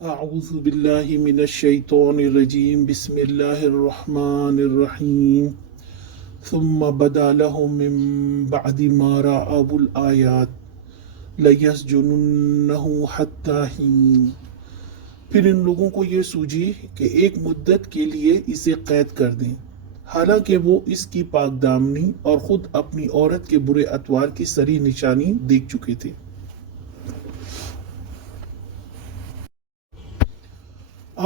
أعوذ بالله من الشيطان الرجيم بسم الله الرحمن الرحيم ثم بدا لهم من بعد ما رأوا الآيات ليسجننه حتى حين۔ پھر ان لوگوں کو یہ سوجی کہ ایک مدت کے لیے اسے قید کر دیں، حالانکہ وہ اس کی پاک دامنی اور خود اپنی عورت کے برے اتوار کی صریح نشانی دیکھ چکے تھے۔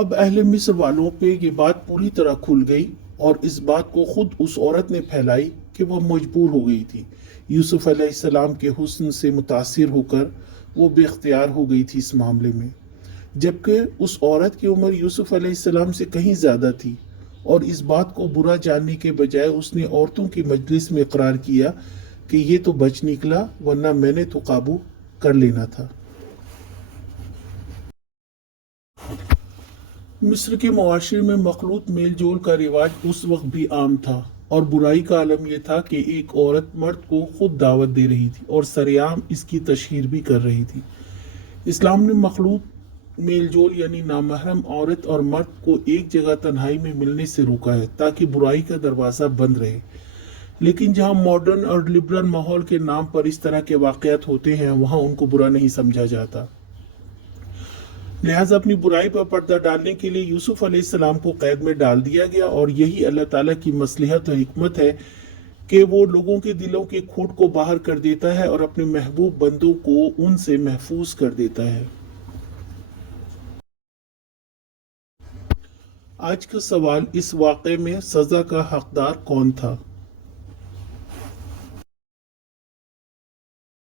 اب اہل مصر والوں پہ یہ بات پوری طرح کھل گئی، اور اس بات کو خود اس عورت نے پھیلائی کہ وہ مجبور ہو گئی تھی۔ یوسف علیہ السلام کے حسن سے متاثر ہو کر وہ بے اختیار ہو گئی تھی اس معاملے میں، جبکہ اس عورت کی عمر یوسف علیہ السلام سے کہیں زیادہ تھی، اور اس بات کو برا جاننے کے بجائے اس نے عورتوں کی مجلس میں اقرار کیا کہ یہ تو بچ نکلا، ورنہ میں نے تو قابو کر لینا تھا۔ مصر کے معاشرے میں مخلوط میل جول کا رواج اس وقت بھی عام تھا، اور برائی کا عالم یہ تھا کہ ایک عورت مرد کو خود دعوت دے رہی تھی اور سرعام اس کی تشہیر بھی کر رہی تھی۔ اسلام نے مخلوط میل جول یعنی نامحرم عورت اور مرد کو ایک جگہ تنہائی میں ملنے سے روکا ہے تاکہ برائی کا دروازہ بند رہے، لیکن جہاں ماڈرن اور لبرل ماحول کے نام پر اس طرح کے واقعات ہوتے ہیں وہاں ان کو برا نہیں سمجھا جاتا۔ لہٰذا اپنی برائی پر پردہ ڈالنے کے لیے یوسف علیہ السلام کو قید میں ڈال دیا گیا، اور یہی اللہ تعالیٰ کی مصلحت و حکمت ہے کہ وہ لوگوں کے دلوں کے کھوٹ کو باہر کر دیتا ہے اور اپنے محبوب بندوں کو ان سے محفوظ کر دیتا ہے۔ آج کا سوال، اس واقعے میں سزا کا حقدار کون تھا؟